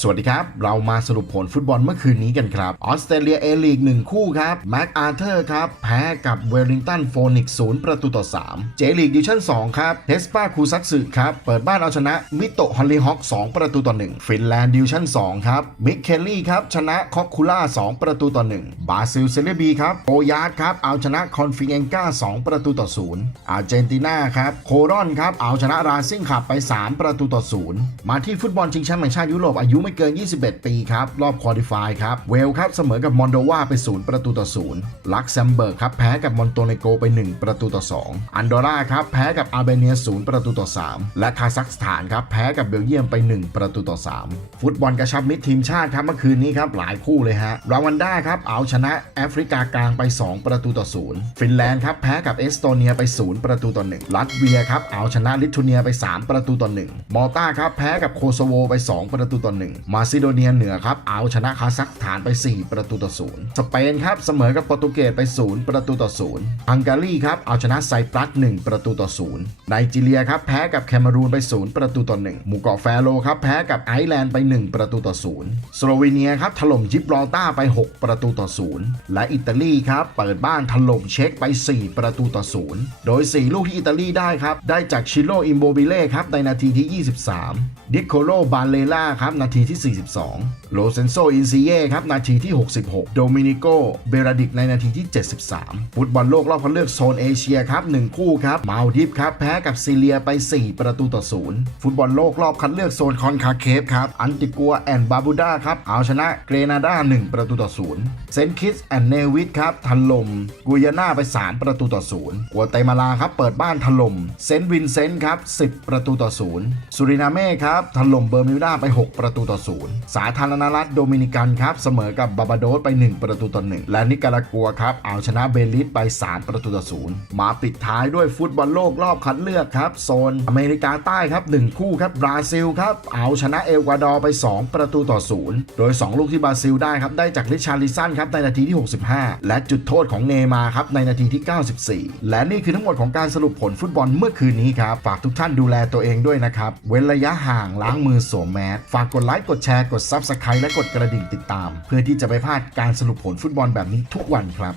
สวัสดีครับ เรามาสรุปผลฟุตบอลเมื่อคืนนี้กันครับ ออสเตรเลียเอลีกหนึ่งคู่ครับแม็กอาร์เธอร์ครับ แพ้กับเวลลิงตันโฟนิกศูนย์ประตูต่อ 3 เจลีกดิวชั่น 2 ครับเทสปาคูซัตสึครับ เปิดบ้านเอาชนะมิโตฮอลลีฮอก2ประตูต่อ 1 ฟินแลนด์ดิวชั่น 2 ครับ มิกเคลลี่ครับ ชนะคอกคูล่า 2 ประตูต่อ 1 บราซิลเซเลบีครับโอยาร์ดครับเอาชนะคอนฟิเอนกา2 ประตูต่อ 0 อาร์เจนตินาครับโครอนครับเอาชนะราซิ่งขับไป 3 ประตูต่อ 0 มาที่ฟุตบอลชิงแชมป์แห่งชาติยุโรปอายุไม่เกิน 21 ปีครับ รอบคอลิฟายครับ เวลครับเสมอกับมอนโดวาไป 0 ประตูต่อ 0 ลักเซมเบิร์กครับแพ้กับมอนโตเนโกไป 1 ประตูต่อ 2 อันดอร่าครับแพ้กับอาร์เบเนีย 0 ประตูต่อ 3 และคาซัคสถานครับแพ้กับเบลเยียมไป 1 ประตูต่อ 3 ฟุตบอลกระชับมิตรทีมชาติครับเมื่อคืนนี้ครับหลายคู่เลยฮะราวันด้าครับเอาชนะแอฟริกากลางไป 2 ประตูต่อ 0 ฟินแลนด์ครับแพ้กับเอสโตเนียไป 0 ประตูต่อ 1 ลัตเวียครับเอาชนะลิทัวเนียไป 3 ประตูต่อ 1 มอลตาครับแพ้กับโคโซโวไป 2 ประตูต่อ1มาซิโดเนียเหนือครับเอาชนะคาซัคสถานไป 4 ประตูต่อ0สเปนครับเสมอกับโปรตุเกสไป 0 ประตูต่อ0ฮังการีครับเอาชนะไซปรัส1 ประตูต่อ0ไนจีเรียครับแพ้กับแคนารูนไป 0 ประตูต่อ1หมู่เกาะแฟโรครับแพ้กับไอร์แลนด์ไป 1 ประตูต่อ0สโลวีเนียครับถล่มยิบรอลต้าไป 6 ประตูต่อ0และอิตาลีครับเปิดบ้านถล่มเช็กไป 4 ประตูต่อ0โดย 4 ลูกที่อิตาลีได้ครับได้จากชิโลอิมโบบิเล่ครับในนาทีที่ 23ดิโคโลบาเลล่าครับนาทีที่ 42 โลเซนโซอินซิเย่ครับนาทีที่ 66 โดมินิโก เบราดิกในนาทีที่ 73 ฟุตบอลโลกรอบคัดเลือกโซนเอเชียครับ 1 คู่ครับ มาลดิฟครับ แพ้กับซีเรียไป 4 ประตูต่อ 0 ฟุตบอลโลกรอบคัดเลือกโซนคอนคาเคฟครับ อันติกัวแอนด์บาบูดาครับ เอาชนะเกรนาดา 1 ประตูต่อ 0 เซนคิสแอนด์เนวิดครับทันลมกุยาน่าไป 3 ประตูต่อ 0 กัวเตมาลาครับ เปิดบ้านถล่ม เซนต์วินเซนต์ครับ 10 ประตูต่อ 0 สุรินาเม่ครับ ถล่มเบอร์มิวดาไป 6 ประตูต่อ0สาธารณรัฐโดมินิกันครับเสมอกับบาบาโดสไป 1 ประตูต่อ1และนิการากัวครับเอาชนะเบลิสไป 3 ประตูต่อ0มาปิดท้ายด้วยฟุตบอลโลกรอบคัดเลือกครับโซนอเมริกาใต้ครับ1คู่ครับบราซิลครับเอาชนะเอกวาดอร์ไป 2 ประตูต่อ0โดย 2 ลูกที่บราซิลได้ครับได้จากริชาร์ลิสันครับในนาทีที่ 65 และจุดโทษของเนย์มาครับในนาทีที่ 94 และนี่คือทั้งหมดของการสรุปผลฟุตบอลเมื่อคืนนี้ครับฝากทุกท่านดูแลตัวเองด้วยนะครับเว้นระยะห่างล้างมือสวมแมสฝากกดไลลค์กดแชร์กด Subscribe และกดกระดิ่งติดตาม เพื่อที่จะไม่พลาดการสรุปผลฟุตบอลแบบนี้ทุกวันครับ